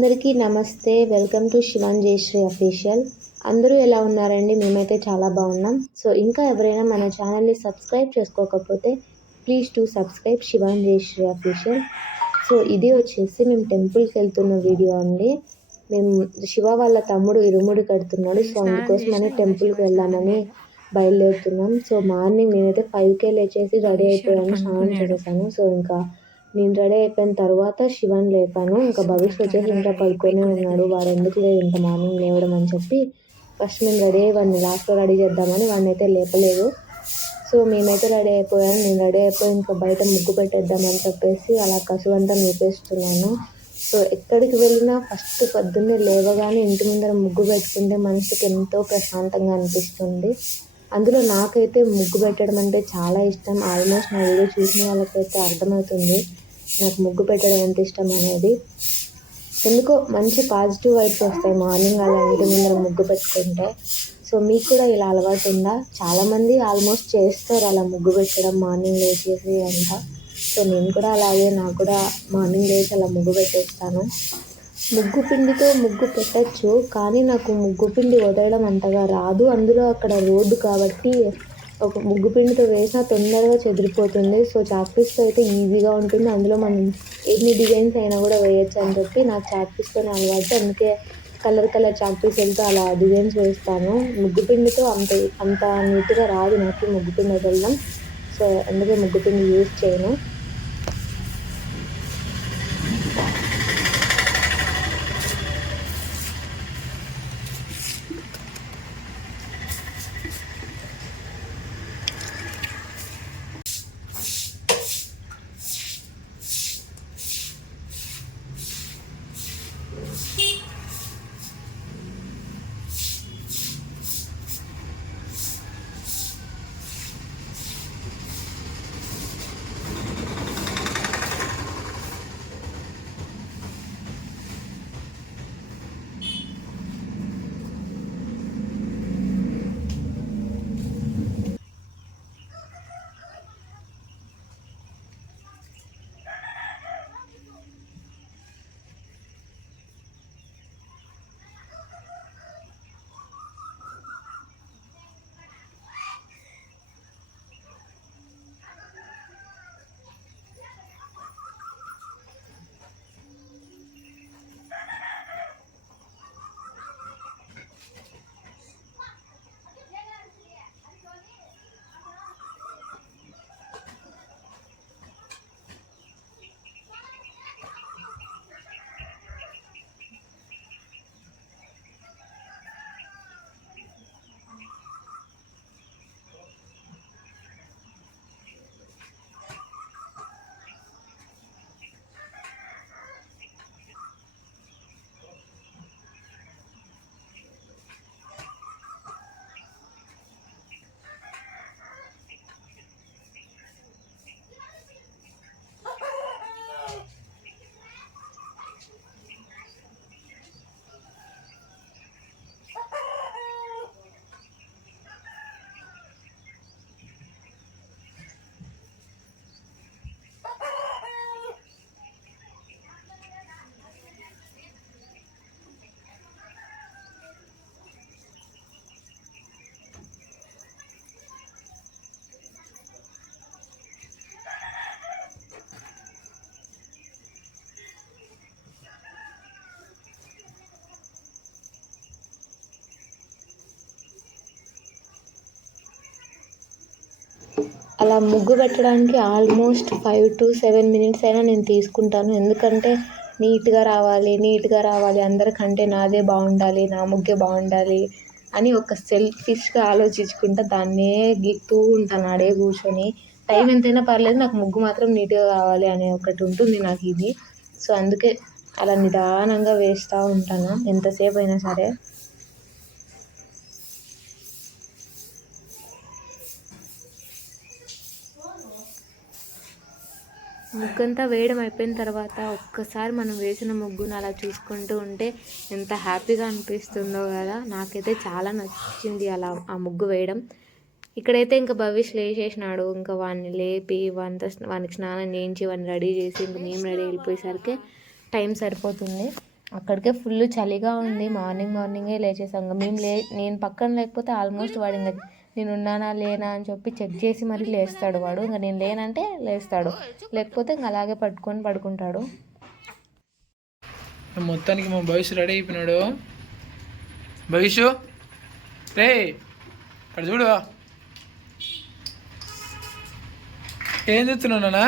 అందరికీ నమస్తే. Welcome to Shivan Jayashri official. అందరూ ఎలా ఉన్నారండి? మేమైతే చాలా బాగున్నాం. సో ఇంకా ఎవరైనా మన ఛానల్ని సబ్స్క్రైబ్ చేసుకోకపోతే please to subscribe Shivan Jayashri official. So ఇది వచ్చేసి మేము టెంపుల్కి వెళ్తున్న వీడియో అండి. మేము శివ వాళ్ళ తమ్ముడు ఇరుముడి కడుతున్నాడు. సో అందుకోసమని టెంపుల్కి వెళ్దామని బయలుదేరుతున్నాం. సో మార్నింగ్ నేనైతే 5కే లేచేసి రెడీ అయిపోయాను, స్నానం చేసేసాను. సో ఇంకా నేను రెడీ అయిపోయిన తర్వాత శివన్ లేపాను. ఇంకా భవిష్యత్ వచ్చేసి ఇంట్లో పడుకొనే ఉన్నాడు. వాడు ఎందుకు లేదు ఇంత మార్నింగ్ లేవడం అని చెప్పి ఫస్ట్ మేము రెడీ అయ్యి వాడిని లాస్ట్లో రెడీ చేద్దామని వాడిని అయితే లేపలేదు. సో మేమైతే రెడీ అయిపోయాను. నేను రెడీ అయిపోయి ఇంకా బయట ముగ్గు పెట్టేద్దామని చెప్పేసి అలా కసువంతా మేపేస్తున్నాను. సో ఎక్కడికి వెళ్ళినా ఫస్ట్ పొద్దున్నే లేవగానే ఇంటి ముందర ముగ్గు పెట్టుకుంటే మనసుకి ఎంతో ప్రశాంతంగా అనిపిస్తుంది. అందులో నాకైతే ముగ్గు పెట్టడం అంటే చాలా ఇష్టం. ఆల్మోస్ట్ నా వీడియో చూసిన వాళ్ళకైతే అర్థమవుతుంది నాకు ముగ్గు పెట్టడం ఎంత ఇష్టం అనేది. ఎందుకో మంచి పాజిటివ్ వైబ్స్ వస్తాయి మార్నింగ్ అలా ఇంటి ముందర ముగ్గు పెట్టుకుంటే. సో మీకు కూడా ఇలా అలవాటు ఉందా? చాలామంది ఆల్మోస్ట్ చేస్తారు అలా ముగ్గు పెట్టడం మార్నింగ్ లేచేసి అంతా. సో నేను కూడా అలాగే, నాకు కూడా మార్నింగ్ లేచి అలా ముగ్గు పెట్టేస్తాను. ముగ్గు పిండితో ముగ్గు పెట్టచ్చు, కానీ నాకు ముగ్గు పిండి వదలడం అంతగా రాదు. అందులో అక్కడ రోడ్డు కాబట్టి ఒక ముగ్గు పిండితో వేసినా తొందరగా చెదిరిపోతుంది. సో చాక్ పీస్తో అయితే ఈజీగా ఉంటుంది. అందులో మనం ఎన్ని డిజైన్స్ అయినా కూడా వేయచ్చు అని చెప్పి నాకు చాక్ పీస్తోనే అలవాటు. అందుకే కలర్ చాక్ పీసులతో అలా డిజైన్స్ వేస్తాను. ముగ్గు పిండితో అంత నీట్గా రాదు నాకు ముగ్గు పిండి వదలడం. సో అందుకే ముగ్గు పిండి యూజ్ చేయను. అలా ముగ్గు పెట్టడానికి ఆల్మోస్ట్ 5 to 7 minutes అయినా నేను తీసుకుంటాను. ఎందుకంటే నీట్గా రావాలి, అందరికంటే నాదే బాగుండాలి, నా ముగ్గే బాగుండాలి అని ఒక సెల్ఫిష్గా ఆలోచించుకుంటా దాన్నే గీక్తూ ఉంటాను ఆడే కూర్చొని. టైం ఎంతైనా పర్లేదు, నాకు ముగ్గు మాత్రం నీట్గా కావాలి అనే ఒకటి ఉంటుంది నాకు ఇది. సో అందుకే అలా నిదానంగా వేస్తూ ఉంటాను ఎంతసేపు అయినా సరే. ముగ్గంతా వేయడం అయిపోయిన తర్వాత ఒక్కసారి మనం వేసిన ముగ్గును అలా చూసుకుంటూ ఉంటే ఎంత హ్యాపీగా అనిపిస్తుందో కదా. నాకైతే చాలా నచ్చింది అలా ఆ ముగ్గు వేయడం. ఇక్కడైతే ఇంకా భవిష్ లేచేసినాడు. ఇంకా వాడిని లేపి వానికి స్నానం చేయించి వాడిని రెడీ చేసి ఇంకా మేము రెడీ వెళ్ళిపోయేసరికి టైం సరిపోతుంది. అక్కడికే ఫుల్ చలిగా ఉంది. మార్నింగే లేచేసాం. నేను పక్కన లేకపోతే ఆల్మోస్ట్ వాడు ఇంకా నేను ఉన్నానా లేనా అని చెప్పి చెక్ చేసి మరీ లేస్తాడు వాడు. ఇంకా నేను లేనంటే లేస్తాడు, లేకపోతే ఇంకా అలాగే పట్టుకొని పడుకుంటాడు. మొత్తానికి మా భవిష్యత్తు రెడీ అయిపోయినాడు. భవిష్యు రే అక్కడ చూడు, ఏం చెప్తున్నావు నాన్న?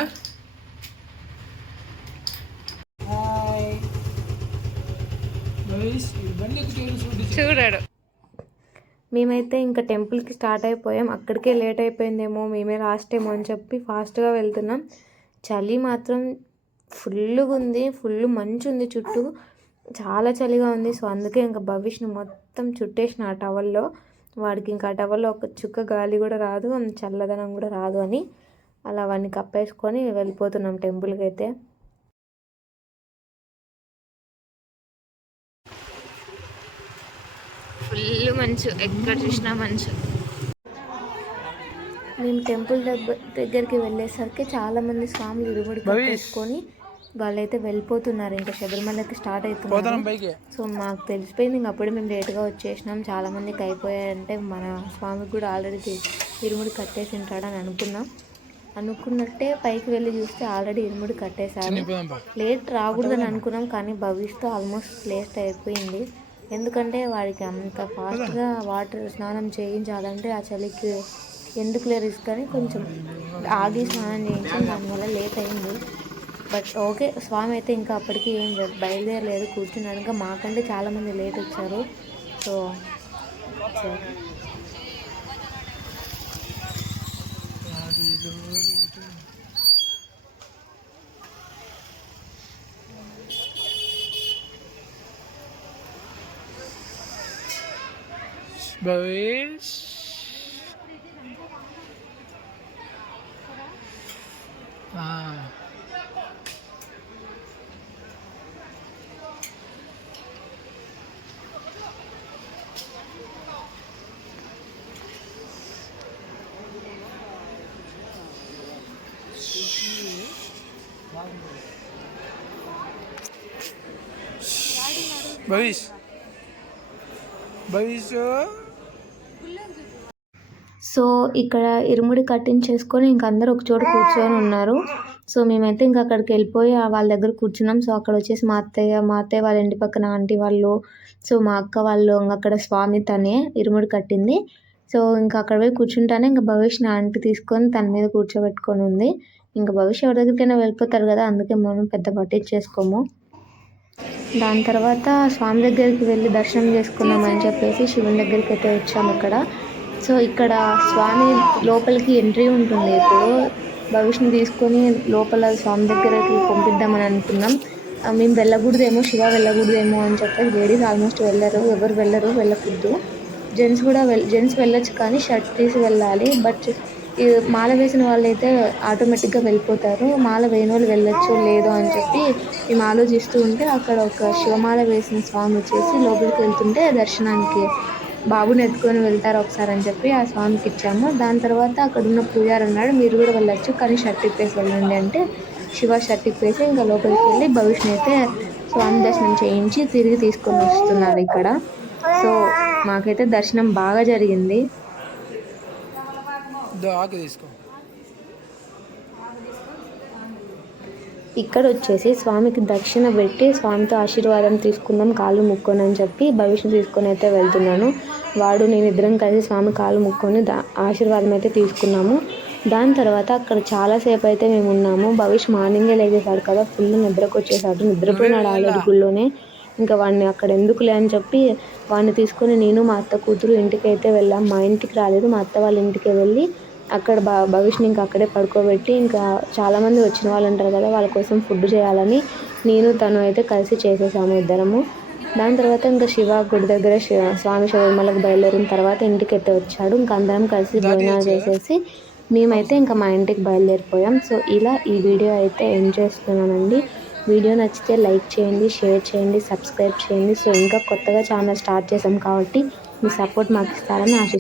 చూడాడు. మేమైతే ఇంకా టెంపుల్కి స్టార్ట్ అయిపోయాం. అక్కడికే లేట్ అయిపోయిందేమో, మేమే లాస్ట్ ఏమో అని చెప్పి ఫాస్ట్గా వెళ్తున్నాం. చలి మాత్రం ఫుల్గా ఉంది, ఫుల్ మంచు ఉంది చుట్టూ, చాలా చలిగా ఉంది. సో అందుకే ఇంకా భవిష్ను మొత్తం చుట్టేసిన ఆ టవల్లో. వాడికి ఇంకా ఆ టవల్లో ఒక చుక్క గాలి కూడా రాదు, చల్లదనం కూడా రాదు అని అలా వాడిని కప్పేసుకొని వెళ్ళిపోతున్నాం టెంపుల్కి అయితే. ఫుల్ మంచు, ఎక్కడ చూసినా మంచు. మేము టెంపుల్ దగ్గరికి వెళ్ళేసరికి చాలామంది స్వాములు ఇరుముడి కట్టేసుకొని వాళ్ళైతే వెళ్ళిపోతున్నారు. ఇంకా శబరిమలకి స్టార్ట్ అవుతున్నారు. సో మాకు తెలిసిపోయింది, ఇంక అప్పుడే మేము లేట్గా వచ్చేసినాం. చాలామందికి అయిపోయాయంటే మన స్వామికి కూడా ఆల్రెడీ ఇరుముడి కట్టేసి ఉంటాడని అనుకున్నట్టే పైకి వెళ్ళి చూస్తే ఆల్రెడీ ఇరుముడి కట్టేశారు. లేట్ రాకూడదని అనుకున్నాం, కానీ భవిష్తో ఆల్మోస్ట్ లేట్ అయిపోయింది. ఎందుకంటే వాడికి అంత ఫాస్ట్గా వాటర్ స్నానం చేయించాలంటే ఆ చలికి ఎందుకులే రిస్క్ అని కొంచెం ఆగి స్నానం చేయించాం. దానివల్ల లేట్ అయింది. బట్ ఓకే, స్వామి అయితే ఇంకా అప్పటికి ఏం బయలుదేరలేదు, కూర్చున్నాడు. ఇంకా మాకంటే చాలామంది లేట్ వచ్చారు. సో భవిష్ భవిష్ భవిష్ సో ఇక్కడ ఇరుముడి కట్టించేసుకొని ఇంక అందరూ ఒక చోట కూర్చొని ఉన్నారు. సో మేమైతే ఇంకా అక్కడికి వెళ్ళిపోయి వాళ్ళ దగ్గర కూర్చున్నాం. సో అక్కడ వచ్చేసి మా అత్తయ్య వాళ్ళ ఇంటి పక్కన ఆంటీ వాళ్ళు, సో మా అక్క వాళ్ళు, ఇంకా అక్కడ స్వామి తనే ఇరుముడి కట్టింది. సో ఇంకా అక్కడ పోయి కూర్చుంటానే ఇంకా భవిష్ని ఆంటీ తీసుకొని తన మీద కూర్చోబెట్టుకొని ఉంది. ఇంకా భవిష్య ఎవరి దగ్గరికైనా వెళ్ళిపోతారు కదా, అందుకే మనం పెద్ద పట్టించేసుకోము. దాని తర్వాత స్వామి దగ్గరికి వెళ్ళి దర్శనం చేసుకున్నామని చెప్పేసి శివుని దగ్గరికి అయితే వచ్చాము ఇక్కడ. సో ఇక్కడ స్వామి లోపలికి ఎంట్రీ ఉంటుంది. ఇప్పుడు భవిష్ని తీసుకొని లోపల స్వామి దగ్గరకి పంపిద్దామని అనుకున్నాం. మేము వెళ్ళకూడదేమో, శివ వెళ్ళకూడదేమో అని చెప్పి లేడీస్ ఆల్మోస్ట్ ఎవరు వెళ్ళకూడదు. జెంట్స్ వెళ్ళొచ్చు, కానీ షర్ట్ తీసి వెళ్ళాలి. బట్ మాల వేసిన వాళ్ళు అయితే ఆటోమేటిక్గా వెళ్ళిపోతారు. మాల వేయని వాళ్ళు వెళ్ళొచ్చు లేదో అని చెప్పి మేము ఆలోచిస్తూ ఉంటే అక్కడ ఒక శివమాల వేసిన స్వామి వచ్చేసి లోపలికి వెళ్తుంటే దర్శనానికి బాబుని ఎత్తుకొని వెళ్తారు ఒకసారి అని చెప్పి ఆ స్వామికి ఇచ్చాము. దాని తర్వాత అక్కడ ఉన్న పూజారి అన్నాడు, మీరు కూడా వెళ్ళొచ్చు, కానీ షర్ట్ ఇప్పేసి వెళ్ళండి అంటే శివ షర్ట్ ఇప్పేసి ఇంకా లోపలికి వెళ్ళి భవిష్ని అయితే స్వామి దర్శనం చేయించి తిరిగి తీసుకొని వస్తున్నారు ఇక్కడ. సో మాకైతే దర్శనం బాగా జరిగింది. ఇక్కడ వచ్చేసి స్వామికి దక్షిణ పెట్టి స్వామితో ఆశీర్వాదం తీసుకుందాం, కాళ్ళు ముక్కొని అని చెప్పి భవిష్ని తీసుకొని అయితే వెళ్తున్నాను. నేను ఇద్దరం కలిసి స్వామి కాళ్ళు ముక్కొని ఆశీర్వాదం అయితే తీసుకున్నాము. దాని తర్వాత అక్కడ చాలాసేపు అయితే మేము ఉన్నాము. భవిష్ మార్నింగే లేచేశాడు కదా, ఫుల్ నిద్రకు వచ్చేసాడు, నిద్రపోయినాడు ఆల్రెడీ గుళ్ళోనే. ఇంకా వాడిని అక్కడ ఎందుకులే అని చెప్పి వాడిని తీసుకొని నేను మా అత్త కూతురు ఇంటికి అయితే వెళ్ళాం. మా ఇంటికి రాలేదు, మా అత్త వాళ్ళ ఇంటికి వెళ్ళి అక్కడ భవిష్ని ఇంకా అక్కడే పడుకోబెట్టి, ఇంకా చాలామంది వచ్చిన వాళ్ళు ఉంటారు కదా, వాళ్ళ కోసం ఫుడ్ చేయాలని నేను తను అయితే కలిసి చేసేసాము ఇద్దరము. దాని తర్వాత ఇంకా శివ గుడి దగ్గర స్వామి శబరిమలకు బయలుదేరిన తర్వాత ఇంటికి అయితే వచ్చాడు. ఇంకా అందరం కలిసి భోజనాలు చేసేసి మేమైతే ఇంకా మా ఇంటికి బయలుదేరిపోయాం. సో ఇలా ఈ వీడియో అయితే ఎండ్ చేస్తున్నానండి. వీడియో నచ్చితే లైక్ చేయండి, షేర్ చేయండి, సబ్స్క్రైబ్ చేయండి. సో ఇంకా కొత్తగా ఛానల్ స్టార్ట్ చేసాం కాబట్టి మీ సపోర్ట్ మాకు ఇస్తారని ఆశిస్తున్నాను.